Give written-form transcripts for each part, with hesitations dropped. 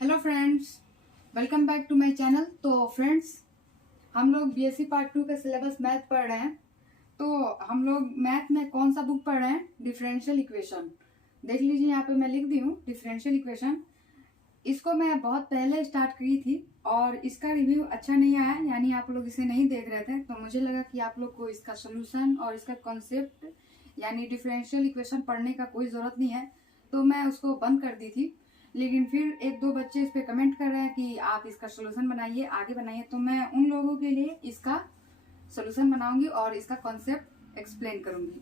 Hello friends, welcome back to my channel. तो friends, हम लोग बीएससी पार्ट 2 का सिलेबस मैथ पढ़ रहे हैं। तो हम लोग मैथ में कौन सा बुक पढ़ रहे हैं? Differential equation. देख लीजिए, यहाँ पे मैं लिख दी हूँ डिफरेंशियल इक्वेशन। इसको मैं बहुत पहले स्टार्ट की थी और इसका रिव्यू अच्छा नहीं आया, यानी आप लोग इसे नहीं देख रहे थे। तो मुझे लगा कि आप लोग को इसका सोल्यूशन और इसका कॉन्सेप्ट यानी डिफरेंशियल इक्वेशन पढ़ने का कोई ज़रूरत नहीं है, तो मैं उसको बंद कर दी थी। लेकिन फिर एक दो बच्चे इस पे कमेंट कर रहे हैं कि आप इसका सोल्यूशन बनाइए, आगे बनाइए। तो मैं उन लोगों के लिए इसका सोल्यूशन बनाऊंगी और इसका कॉन्सेप्ट एक्सप्लेन करूंगी।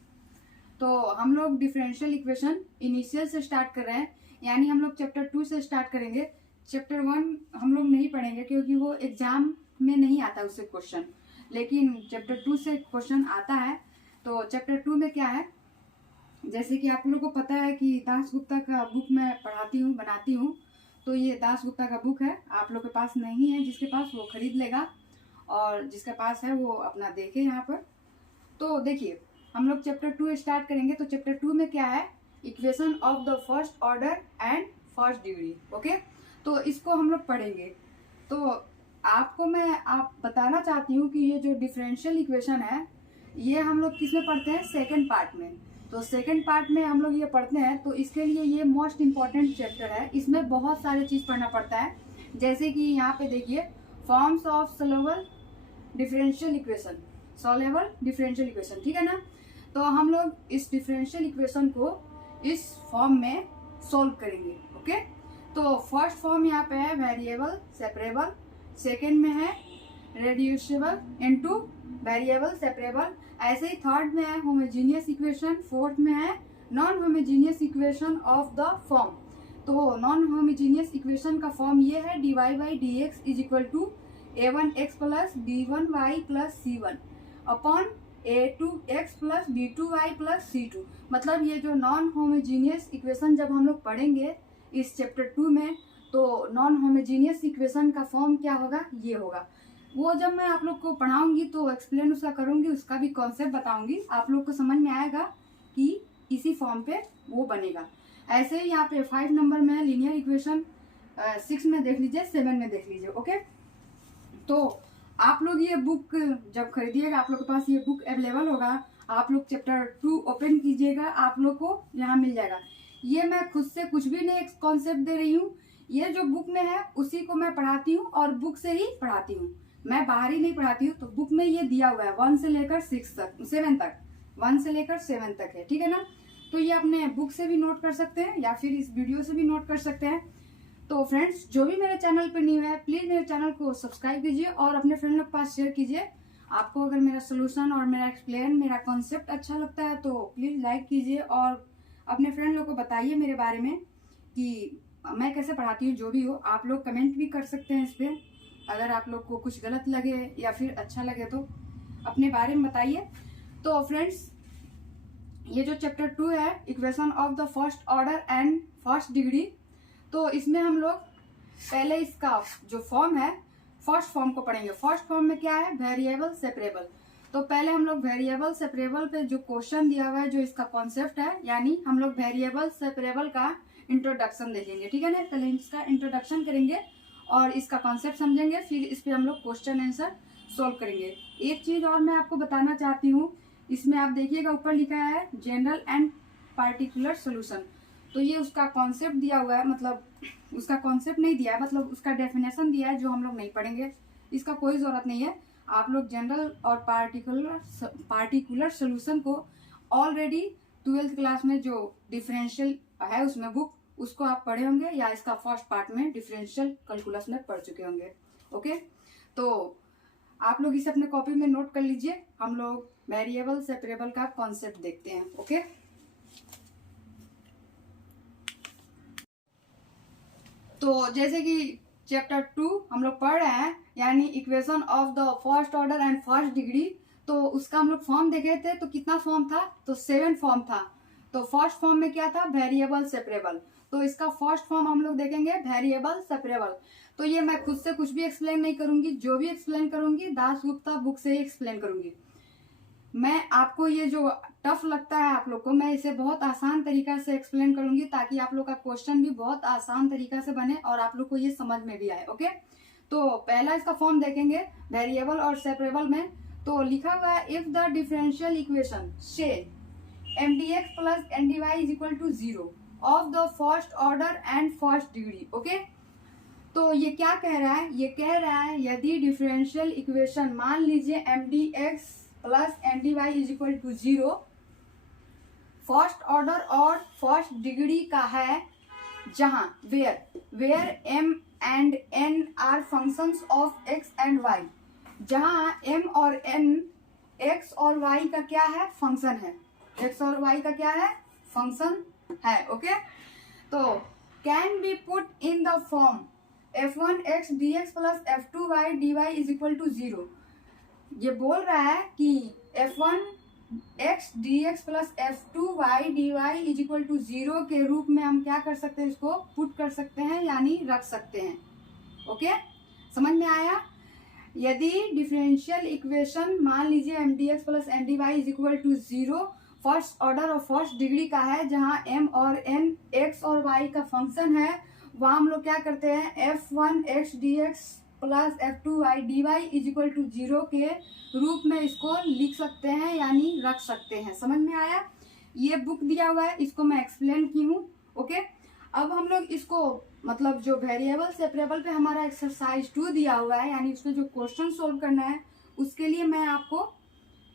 तो हम लोग डिफरेंशियल इक्वेशन इनिशियल से स्टार्ट कर रहे हैं, यानी हम लोग चैप्टर 2 से स्टार्ट करेंगे। चैप्टर 1 हम लोग नहीं पढ़ेंगे क्योंकि वो एग्जाम में नहीं आता उससे क्वेश्चन, लेकिन चैप्टर 2 से क्वेश्चन आता है। तो चैप्टर 2 में क्या है, जैसे कि आप लोगों को पता है कि दास गुप्ता का बुक मैं पढ़ाती हूँ, बनाती हूँ। तो ये दास गुप्ता का बुक है, आप लोग के पास नहीं है, जिसके पास वो खरीद लेगा और जिसके पास है वो अपना देखे यहाँ पर। तो देखिए, हम लोग चैप्टर 2 स्टार्ट करेंगे। तो चैप्टर 2 में क्या है, equation of the first order and first degree. Okay, तो इसको हम लोग पढ़ेंगे। तो आपको मैं बताना चाहती हूँ कि ये जो डिफरेंशियल इक्वेशन है, ये हम लोग किस में पढ़ते हैं? सेकेंड पार्ट में। तो सेकेंड पार्ट में हम लोग ये पढ़ते हैं, तो इसके लिए ये मोस्ट इम्पॉर्टेंट चैप्टर है। इसमें बहुत सारे चीज पढ़ना पड़ता है, जैसे कि यहाँ पे देखिए, forms of solvable differential equation, solvable differential equation, ठीक है ना। तो हम लोग इस डिफरेंशियल इक्वेशन को इस फॉर्म में सोल्व करेंगे। ओके, तो फर्स्ट फॉर्म यहाँ पे है वेरिएबल सेपरेबल, सेकेंड में है रेड्यूसिबल इनटू वेरिएबल सेपरेबल, ऐसे ही थर्ड में है होमोजीनियस इक्वेशन, फोर्थ में है non homogeneous equation of the form. तो नॉन होमोजीनियस इक्वेशन का फॉर्म ये है dy by D X is equal to a1x plus b1y plus c1 upon a2x plus b2y plus c2। मतलब ये जो non homogeneous equation जब हम लोग पढ़ेंगे इस चैप्टर 2 में, तो नॉन होमोजीनियस इक्वेशन का फॉर्म क्या होगा, ये होगा। वो जब मैं आप लोग को पढ़ाऊंगी तो एक्सप्लेन उसका करूंगी, उसका भी कॉन्सेप्ट बताऊंगी, आप लोग को समझ में आएगा कि इसी फॉर्म पे वो बनेगा। ऐसे ही यहाँ पे 5 नंबर में लीनियर इक्वेशन, 6 में देख लीजिए, 7 में देख लीजिए। ओके, तो आप लोग ये बुक जब खरीदिएगा, आप लोग के पास ये बुक अवेलेबल होगा, आप लोग चैप्टर 2 ओपन कीजिएगा, आप लोग को यहाँ मिल जाएगा। ये मैं खुद से कुछ भी नहीं कॉन्सेप्ट दे रही हूँ, ये जो बुक में है उसी को मैं पढ़ाती हूँ और बुक से ही पढ़ाती हूँ, मैं बाहर ही नहीं पढ़ाती हूँ। तो बुक में ये दिया हुआ है 1 से लेकर 6 तक, 7 तक, 1 से लेकर 7 तक है, ठीक है ना। तो ये अपने बुक से भी नोट कर सकते हैं या फिर इस वीडियो से भी नोट कर सकते हैं। तो फ्रेंड्स, जो भी मेरे चैनल पर न्यू है, प्लीज मेरे चैनल को सब्सक्राइब कीजिए और अपने फ्रेंड लोग के पास शेयर कीजिए। आपको अगर मेरा सोल्यूशन और मेरा एक्सप्लेन, मेरा कॉन्सेप्ट अच्छा लगता है तो प्लीज लाइक कीजिए और अपने फ्रेंड लोग को बताइए मेरे बारे में कि मैं कैसे पढ़ाती हूँ। जो भी हो, आप लोग कमेंट भी कर सकते हैं इस पर, अगर आप लोग को कुछ गलत लगे या फिर अच्छा लगे तो अपने बारे में बताइए। तो फ्रेंड्स, ये जो चैप्टर 2 है, equation of the first order and first degree, तो इसमें हम लोग पहले इसका जो फॉर्म है, फर्स्ट फॉर्म को पढ़ेंगे। फर्स्ट फॉर्म में क्या है, वेरिएबल सेपरेबल। तो पहले हम लोग वेरिएबल सेपरेबल पे जो क्वेश्चन दिया हुआ है, जो इसका कॉन्सेप्ट है, यानी हम लोग वेरिएबल सेपरेबल का इंट्रोडक्शन देखेंगे, ठीक है ना। पहले इसका इंट्रोडक्शन करेंगे और इसका कॉन्सेप्ट समझेंगे, फिर इस पे हम लोग क्वेश्चन आंसर सोल्व करेंगे। एक चीज और मैं आपको बताना चाहती हूँ, इसमें आप देखिएगा ऊपर लिखा है जनरल एंड पार्टिकुलर सोल्यूशन। तो ये उसका कॉन्सेप्ट दिया हुआ है, मतलब उसका कॉन्सेप्ट नहीं दिया है, मतलब उसका डेफिनेशन दिया है, जो हम लोग नहीं पढ़ेंगे, इसका कोई जरूरत नहीं है। आप लोग जनरल और पार्टिकुलर सोल्यूशन को ऑलरेडी 12th क्लास में जो डिफरेंशियल है उसमें बुक, उसको आप पढ़े होंगे या इसका फर्स्ट पार्ट में डिफरेंशियल कैलकुलस में पढ़ चुके होंगे। ओके, तो आप लोग इसे अपने कॉपी में नोट कर लीजिए। हम लोग वेरिएबल सेपरेबल का कॉन्सेप्ट देखते हैं। ओके, तो जैसे कि चैप्टर 2 हम लोग पढ़ रहे हैं, यानी equation of the first order and first degree, तो उसका हम लोग फॉर्म देखे थे। तो कितना फॉर्म था, तो 7 फॉर्म था। तो फर्स्ट फॉर्म में क्या था, वेरिएबल सेपरेबल। तो इसका फर्स्ट फॉर्म हम लोग देखेंगे वेरिएबल सेपरेबल। तो ये मैं खुद से कुछ भी एक्सप्लेन नहीं करूंगी, जो भी एक्सप्लेन करूंगी दास गुप्ता बुक से ही एक्सप्लेन करूंगी। मैं आपको ये जो टफ लगता है आप लोग को, मैं इसे बहुत आसान तरीका से एक्सप्लेन करूंगी ताकि आप लोग का क्वेश्चन भी बहुत आसान तरीका से बने और आप लोग को ये समझ में भी आए। ओके, तो पहला इसका फॉर्म देखेंगे वेरिएबल और सेपरेबल में। तो लिखा हुआ है इफ द डिफरेंशियल इक्वेशन से mdx plus ndy is equal to 0 of the first order and first degree. Okay, तो ये क्या कह रहा है, ये कह रहा है यदि डिफरेंशियल इक्वेशन मान लीजिए mdx plus ndy is equal to 0 first order और फर्स्ट डिग्री का है, जहां where m and n are functions of x and y, जहां m और n x और y का क्या है, फंक्शन है। x और y का क्या है, फंक्शन है। ओके, तो can be put in the form f1x dx plus f2y dy is equal to 0। ये बोल रहा है कि f1x dx plus f2y dy is equal to 0 के रूप में हम क्या कर सकते हैं, इसको पुट कर सकते हैं यानी रख सकते हैं। ओके, समझ में आया। यदि डिफरेंशियल इक्वेशन मान लीजिए mdx plus ndy is equal to 0 first order और फर्स्ट डिग्री का है, जहां m और n x और y का फंक्शन है, वहां हम लोग क्या करते हैं f1x dx plus f2y dy is equal to 0 के रूप में इसको लिख सकते हैं यानी रख सकते हैं। समझ में आया। ये बुक दिया हुआ है, इसको मैं एक्सप्लेन की हूँ। ओके, अब हम लोग इसको मतलब जो वेरिएबल सेपरेबल पे हमारा एक्सरसाइज 2 दिया हुआ है, यानी उसमें जो क्वेश्चन सोल्व करना है, उसके लिए मैं आपको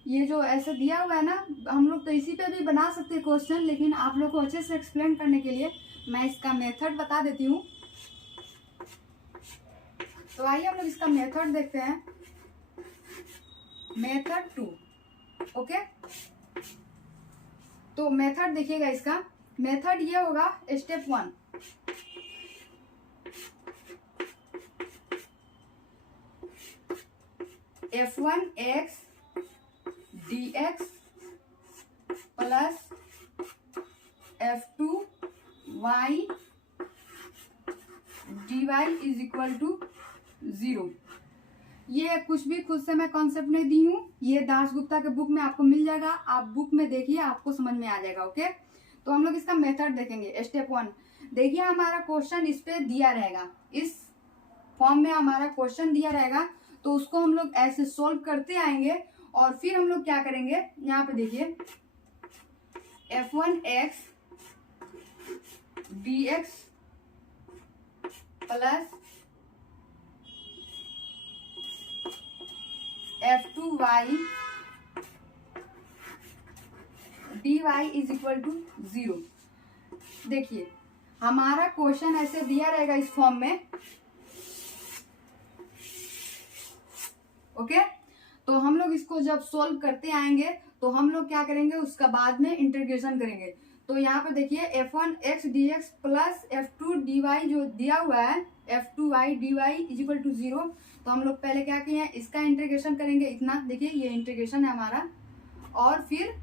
ये जो ऐसे दिया हुआ है ना, हम लोग तो इसी पे भी बना सकते हैं क्वेश्चन, लेकिन आप लोग को अच्छे से एक्सप्लेन करने के लिए मैं इसका मेथड बता देती हूँ। तो आइए हम लोग इसका मेथड देखते हैं। मेथड 2। ओके, तो मेथड देखिएगा, इसका मेथड ये होगा step 1, f1x dx plus f2y dy is equal to 0। ये कुछ भी खुद से मैं कॉन्सेप्ट नहीं दी हूँ, ये दास गुप्ता के बुक में आपको मिल जाएगा, आप बुक में देखिए, आपको समझ में आ जाएगा। ओके, तो हम लोग इसका मेथड देखेंगे। स्टेप 1 देखिए, हमारा क्वेश्चन इस पे दिया रहेगा, इस फॉर्म में हमारा क्वेश्चन दिया रहेगा, तो उसको हम लोग ऐसे सोल्व करते आएंगे और फिर हम लोग क्या करेंगे, यहाँ पे देखिए f1x dx plus f2y dy is equal to 0। देखिए, हमारा क्वेश्चन ऐसे दिया रहेगा इस फॉर्म में। ओके, तो हम लोग इसको जब सोल्व करते आएंगे तो हम लोग क्या करेंगे, उसका बाद में इंटीग्रेशन करेंगे। तो यहाँ पे देखिए f1x dx plus f2 dy जो दिया हुआ है, f2y dy is equal to 0, तो हम लोग पहले क्या किए हैं, इसका इंटीग्रेशन करेंगे। इतना देखिए, ये इंटीग्रेशन है हमारा, और फिर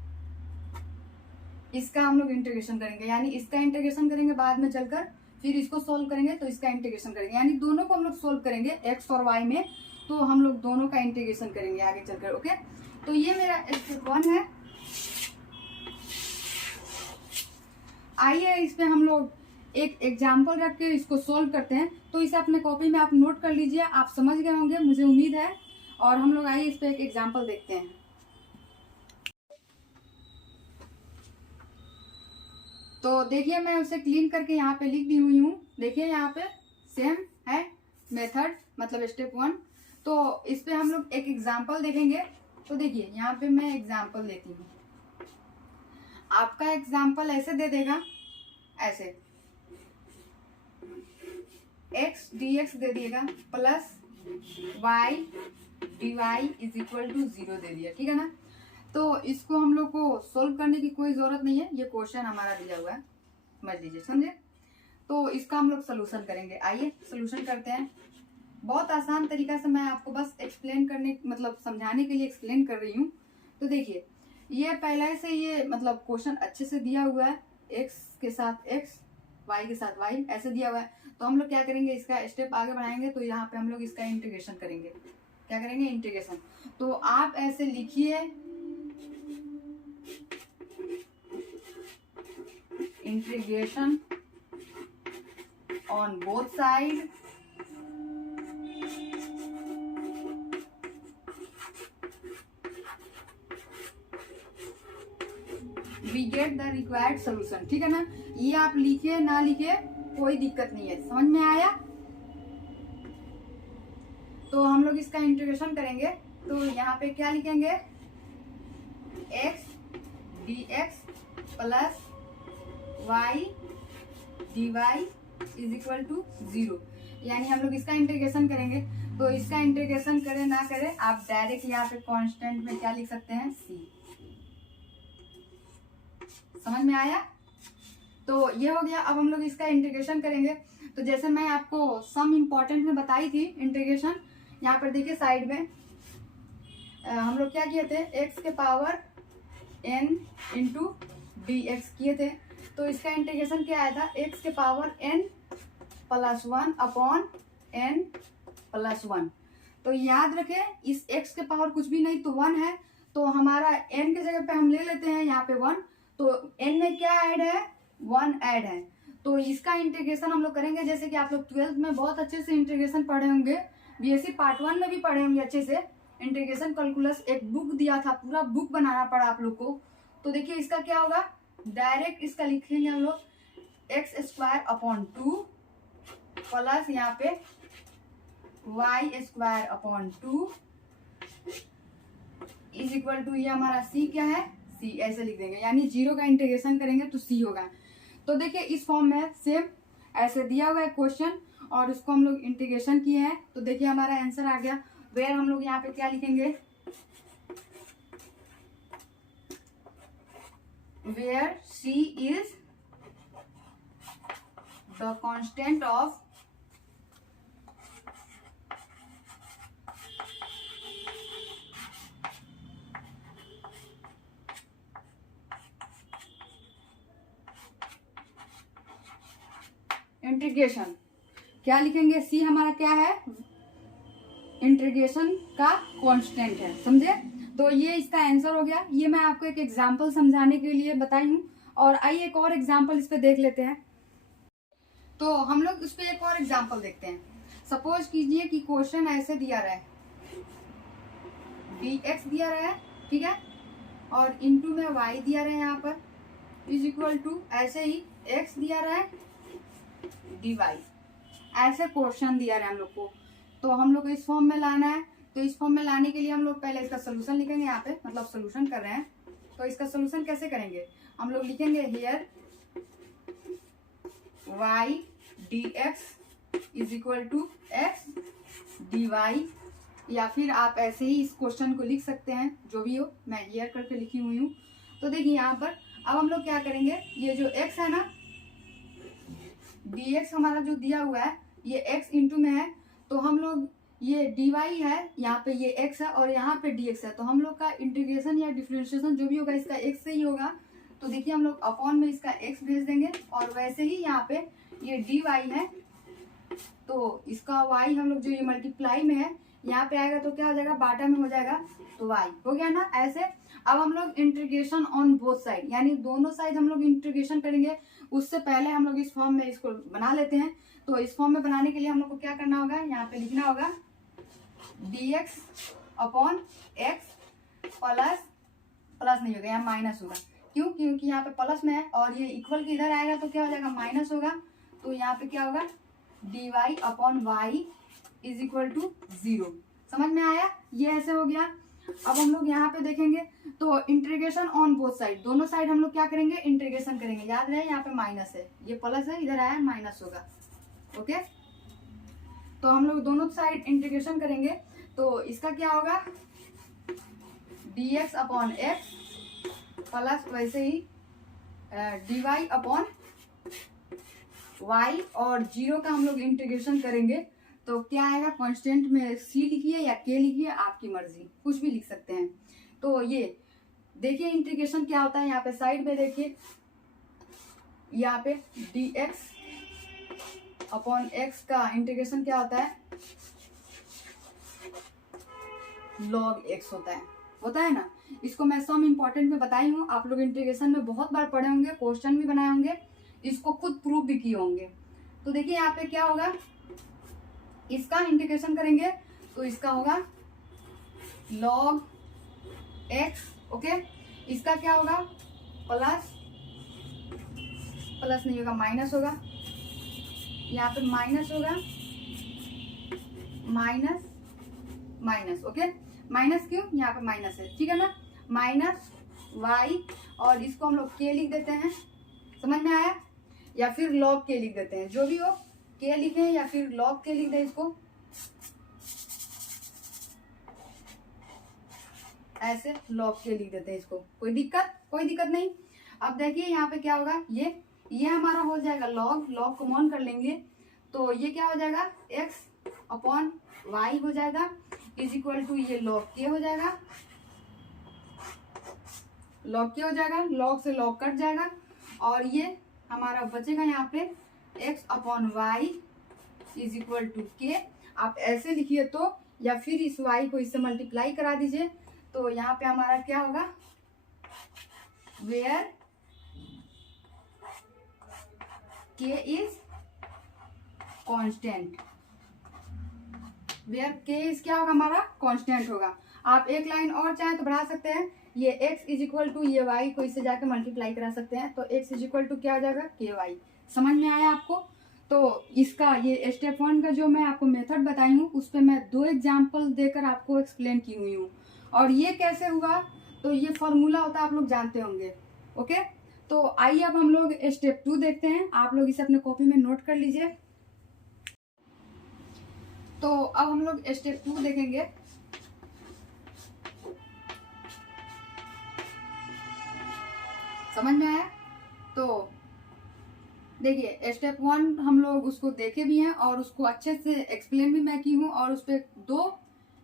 इसका हम लोग इंटीग्रेशन करेंगे, यानी इसका इंटीग्रेशन करेंगे बाद में चलकर, फिर इसको सोल्व करेंगे तो इसका इंटीग्रेशन करेंगे, यानी दोनों को हम लोग सोल्व करेंगे x और y में, तो हम लोग दोनों का इंटीग्रेशन करेंगे आगे चलकर। ओके, तो ये मेरा स्टेप 1 है। आइए इस पे हम लोग एक एग्जाम्पल रख के इसको सोल्व करते हैं। तो इसे अपने कॉपी में आप नोट कर लीजिए, आप समझ गए होंगे मुझे उम्मीद है। और हम लोग आइए इस पे एक एग्जाम्पल देखते हैं। तो देखिए, मैं उसे क्लीन करके यहाँ पे लिख दी हुई हूँ। देखिए यहाँ पे सेम है मेथड, मतलब स्टेप 1। तो इस पे हम लोग एक एग्जाम्पल देखेंगे। तो देखिए यहाँ पे मैं एग्जाम्पल देती हूँ, आपका एग्जाम्पल ऐसे दे देगा, ऐसे x dx दे दिएगा plus y dy is equal to 0 दे दिया, ठीक है ना। तो इसको हम लोग को सोल्व करने की कोई जरूरत नहीं है, ये क्वेश्चन हमारा दिया हुआ है, समझ लीजिए, समझे। तो इसका हम लोग सोल्यूशन करेंगे। आइए सोल्यूशन करते हैं। बहुत आसान तरीका से मैं आपको बस एक्सप्लेन करने, मतलब समझाने के लिए एक्सप्लेन कर रही हूँ। तो देखिए, ये पहले से ये मतलब क्वेश्चन अच्छे से दिया हुआ है, x के साथ x, y के साथ y ऐसे दिया हुआ है। तो हम लोग क्या करेंगे, इसका स्टेप आगे बढ़ाएंगे। तो यहाँ पे हम लोग इसका इंटीग्रेशन करेंगे। क्या करेंगे, इंटीग्रेशन। तो आप ऐसे लिखिए integration on both side we get the required solution. ठीक है ना, ये आप लिखे ना लिखे कोई दिक्कत नहीं है, समझ में आया। तो हम लोग इसका इंटीग्रेशन करेंगे तो यहाँ पे क्या लिखेंगे, x dx plus y dy is equal to 0। यानी हम लोग इसका इंटीग्रेशन करेंगे तो इसका इंटीग्रेशन करें ना करें आप डायरेक्ट यहाँ पे कांस्टेंट में क्या लिख सकते हैं, c। समझ में आया। तो ये हो गया। अब हम लोग इसका इंटीग्रेशन करेंगे तो जैसे मैं आपको सम इम्पोर्टेंट में बताई थी इंटीग्रेशन, यहाँ पर देखिए साइड में हम लोग क्या किए थे, x के power n into D x किए थे। तो इसका इंटीग्रेशन क्या आया था, x के power n plus 1 upon n plus 1। तो याद रखें इस x के पावर कुछ भी नहीं तो 1 है, तो हमारा n के जगह पे हम ले लेते हैं यहाँ पे 1। तो n में क्या ऐड है, 1 ऐड है। तो इसका इंटीग्रेशन हम लोग करेंगे जैसे कि आप लोग 12th में बहुत अच्छे से इंटीग्रेशन पढ़े होंगे, बीएससी पार्ट 1 में भी पढ़े होंगे अच्छे से। इंटीग्रेशन कैलकुलस एक बुक दिया था, पूरा बुक बनाना पड़ा आप लोग को। तो देखिए इसका क्या होगा, डायरेक्ट इसका लिखेंगे हम लोग एक्स स्क्वायर अपॉन 2 प्लस यहाँ पे Y square upon 2 is equal to, ये हमारा सी क्या है, सी। ऐसे लिख देंगे, यानी 0 का इंटीग्रेशन करेंगे तो सी होगा। तो देखिए इस फॉर्म में सेम ऐसे दिया हुआ है क्वेश्चन और इसको हम लोग इंटीग्रेशन किए हैं। तो देखिए हमारा आंसर आ गया। वेयर हम लोग यहाँ पे क्या लिखेंगे, where C is the constant of integration. क्या लिखेंगे, सी हमारा क्या है, इंटीग्रेशन का कांस्टेंट है, समझे। तो ये इसका आंसर हो गया। ये मैं आपको एक एग्जांपल समझाने के लिए बताई हूँ। और आइए एक और एग्जांपल इस पे देख लेते हैं। तो हम लोग इस पे एक और एग्जांपल देखते हैं। सपोज कीजिए कि क्वेश्चन ऐसे दिया रहा है, dx दिया रहा है, ठीक है, और इनटू में y दिया रहा है यहाँ पर, इज इक्वल टू ऐसे ही x दिया रहा है dy। ऐसे क्वेश्चन दिया रहा है हम लोग को। तो हम लोग को इस फॉर्म में लाना है। तो इस फॉर्म में लाने के लिए हम लोग पहले इसका सोल्यूशन लिखेंगे यहाँ पे, मतलब सोल्यूशन कर रहे हैं। तो इसका सोल्यूशन कैसे करेंगे, हम लोग लिखेंगे here y dx is equal to x dy, या फिर आप ऐसे ही इस क्वेश्चन को लिख सकते हैं, जो भी हो, मैं हियर करके लिखी हुई हूँ। तो देखिए यहाँ पर अब हम लोग क्या करेंगे, ये जो x है ना, dx हमारा जो दिया हुआ है ये x इंटू में है, तो हम लोग ये dy है, यहाँ पे ये x है और यहाँ पे dx है। तो हम लोग का इंटीग्रेशन या डिफरेंशिएशन जो भी होगा इसका x से ही होगा। तो देखिए हम लोग अपॉन में इसका x भेज देंगे और वैसे ही यहाँ पे ये dy है, तो इसका y हम लोग जो ये मल्टीप्लाई में है यहाँ पे आएगा तो क्या हो जाएगा, बाटा में हो जाएगा, तो y हो गया ना। ऐसे अब हम लोग इंटीग्रेशन ऑन बोथ साइड, यानी दोनों साइड हम लोग इंटीग्रेशन करेंगे। उससे पहले हम लोग इस फॉर्म में इसको बना लेते हैं। तो इस फॉर्म में बनाने के लिए हम लोग को क्या करना होगा, यहाँ पे लिखना होगा dx अपॉन x प्लस नहीं होगा, यहाँ माइनस होगा। क्यों, क्योंकि यहाँ पे प्लस में है और ये इक्वल के इधर आएगा तो क्या हो जाएगा, माइनस होगा। तो यहाँ पे क्या होगा, dy upon y is equal to 0। समझ में आया, ये ऐसे हो गया। अब हम लोग यहाँ पे देखेंगे तो इंटीग्रेशन ऑन बोथ साइड, दोनों साइड हम लोग क्या करेंगे, इंटीग्रेशन करेंगे। याद रहे यहाँ पे माइनस है, ये प्लस है, इधर आया माइनस होगा। ओके, तो हम लोग दोनों साइड इंटीग्रेशन करेंगे। तो इसका क्या होगा, dx अपॉन x प्लस वैसे ही dy अपॉन y, और 0 का हम लोग इंटीग्रेशन करेंगे तो क्या आएगा, कांस्टेंट में c लिखिए या k लिखिए, आपकी मर्जी, कुछ भी लिख सकते हैं। तो ये देखिए इंटीग्रेशन क्या होता है, यहाँ पे साइड में देखिए, यहाँ पे dx अपॉन x का इंटीग्रेशन क्या होता है, log x होता है ना। इसको मैं सम इम्पोर्टेंट में बताई हूँ, आप लोग इंटीग्रेशन में बहुत बार पढ़े होंगे, क्वेश्चन भी बनाए होंगे। इसको खुद प्रूव भी किए होंगे। तो देखिए यहाँ पे क्या होगा, इसका इंटीग्रेशन करेंगे तो इसका होगा log x, ओके। इसका क्या होगा, प्लस नहीं होगा, माइनस होगा, यहाँ पे माइनस होगा, माइनस, ओके। माइनस क्यों, यहाँ पे माइनस है, ठीक है ना, माइनस y, और इसको हम लोग k लिख देते हैं, समझ में आया, या फिर log k लिख देते हैं, जो भी हो, k लिखें या फिर log k लिख दें, इसको ऐसे log k लिख देते हैं, इसको कोई दिक्कत नहीं। अब देखिए यहाँ पे क्या होगा, ये हमारा हो जाएगा log कॉमन कर लेंगे तो ये क्या हो जाएगा, x अपॉन वाई हो जाएगा, इज इक्वल टू ये log k हो जाएगा, log से log कट जाएगा, और ये हमारा बचेगा यहाँ पे x upon Y is equal to k। आप ऐसे लिखिए तो, या फिर इस y को इससे मल्टीप्लाई करा दीजिए, तो यहाँ पे हमारा क्या होगा, where k is constant, where k is क्या होगा, हमारा कांस्टेंट होगा। आप एक लाइन और चाहें तो बढ़ा सकते हैं, ये x इज इक्वल टू ये y को इससे जाकर मल्टीप्लाई करा सकते हैं, तो x इज इक्वल टू क्या हो जाएगा, ky। समझ में आया आपको। तो इसका ये स्टेप 1 का जो मैं आपको मेथड बताई हूँ, उस पर मैं 2 एग्जाम्पल देकर आपको एक्सप्लेन की हुई हूँ, और ये कैसे हुआ, तो ये फॉर्मूला होता है, आप लोग जानते होंगे, ओके। तो आइए अब हम लोग स्टेप 2 देखते हैं, आप लोग इसे अपने कॉपी में नोट कर लीजिए। तो अब हम लोग स्टेप 2 देखेंगे। समझ में आया। तो देखिए स्टेप 1 हम लोग उसको देखे भी हैं और उसको अच्छे से एक्सप्लेन भी मैं की हूँ, और उस पर 2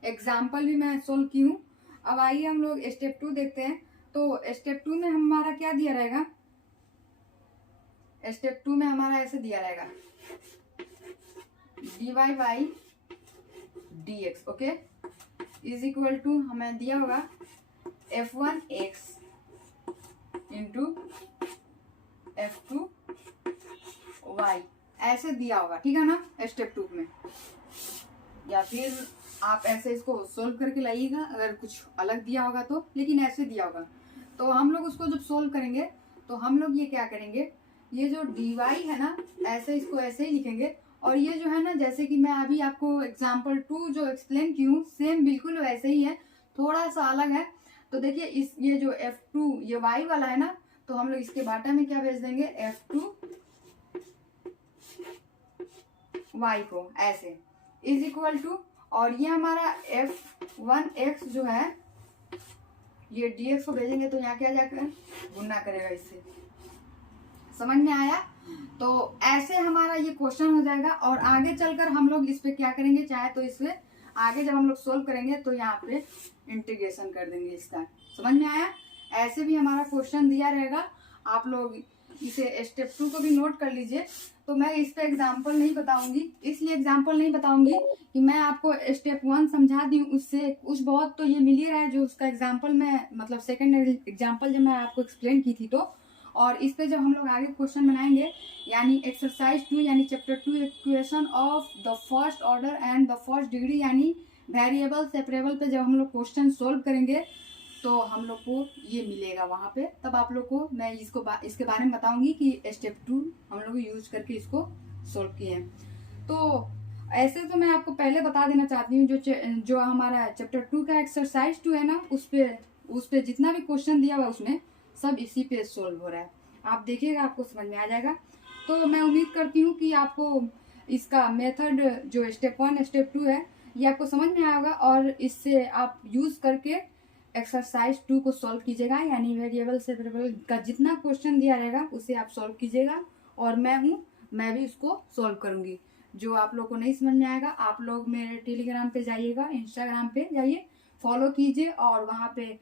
एग्जाम्पल भी मैं सोल्व की हूँ। अब आइए हम लोग स्टेप 2 देखते हैं। तो स्टेप 2 में हमारा क्या दिया रहेगा, स्टेप 2 में हमारा ऐसे दिया रहेगा, dy by dx, okay, is equal to हमें दिया होगा f1x इंटू f2y, ऐसे दिया होगा, ठीक है ना, स्टेप 2 में। या फिर आप ऐसे इसको सोल्व करके लाइएगा अगर कुछ अलग दिया होगा तो, लेकिन ऐसे दिया होगा। तो हम लोग उसको जब सोल्व करेंगे तो हम लोग ये क्या करेंगे, ये जो dy है ना, ऐसे इसको ऐसे ही लिखेंगे, और ये जो है ना, जैसे कि मैं अभी आपको एग्जाम्पल 2 जो एक्सप्लेन की हूँ, सेम बिल्कुल वैसे ही है, थोड़ा सा अलग है। तो देखिए ये जो f2 ये y वाला है ना, तो हम लोग इसके बाटा में क्या भेज देंगे, f2 y को ऐसे इज इक्वल टू, और ये हमारा f1x जो है ये dx को भेजेंगे तो यहाँ क्या जाकर गुना करेगा इससे। समझ में आया। तो ऐसे हमारा ये क्वेश्चन हो जाएगा, और आगे चलकर हम लोग इस पे क्या करेंगे, चाहे तो इस पे आगे जब हम लोग सोल्व करेंगे तो यहाँ पे इंटीग्रेशन कर देंगे इसका। समझ में आया। ऐसे भी हमारा क्वेश्चन दिया रहेगा, आप लोग इसे स्टेप 2 को भी नोट कर लीजिए। तो मैं इस पे एग्जाम्पल नहीं बताऊंगी, इसलिए एग्जाम्पल नहीं बताऊंगी कि मैं आपको स्टेप 1 समझा दी, उससे कुछ बहुत तो ये मिल ही रहा है जो उसका एग्जाम्पल मैं, मतलब सेकंड एग्जाम्पल जब मैं आपको एक्सप्लेन की थी तो। और इस पे जब हम लोग आगे क्वेश्चन बनाएंगे, यानी एक्सरसाइज 2 यानी chapter 2 equation of the first order and the first degree यानी वेरिएबल सेपरेबल पे जब हम लोग क्वेश्चन सोल्व करेंगे तो हम लोग को ये मिलेगा वहाँ पे, तब आप लोग को मैं इसके बारे में बताऊंगी कि स्टेप 2 हम लोग जूस करके इसको सोल्व किए हैं। तो ऐसे तो मैं आपको पहले बता देना चाहती हूँ, जो हमारा चैप्टर 2 का एक्सरसाइज 2 है ना, उस पे जितना भी क्वेश्चन दिया हुआ है उसमें सब इसी पे सोल्व हो रहा है। आप देखिएगा, आपको समझ में आ जाएगा। तो मैं उम्मीद करती हूँ कि आपको इसका मेथड जो स्टेप 1 स्टेप 2 है ये आपको समझ में आएगा, और इससे आप यूज करके एक्सरसाइज 2 को सॉल्व कीजिएगा, यानी वेरिएबल सेपरेबल का जितना क्वेश्चन दिया रहेगा उसे आप सॉल्व कीजिएगा, और मैं भी उसको सॉल्व करूंगी। जो आप लोग को नहीं समझ में आएगा, आप लोग मेरे टेलीग्राम पे जाइएगा, इंस्टाग्राम पे जाइए, फॉलो कीजिए, और वहाँ पे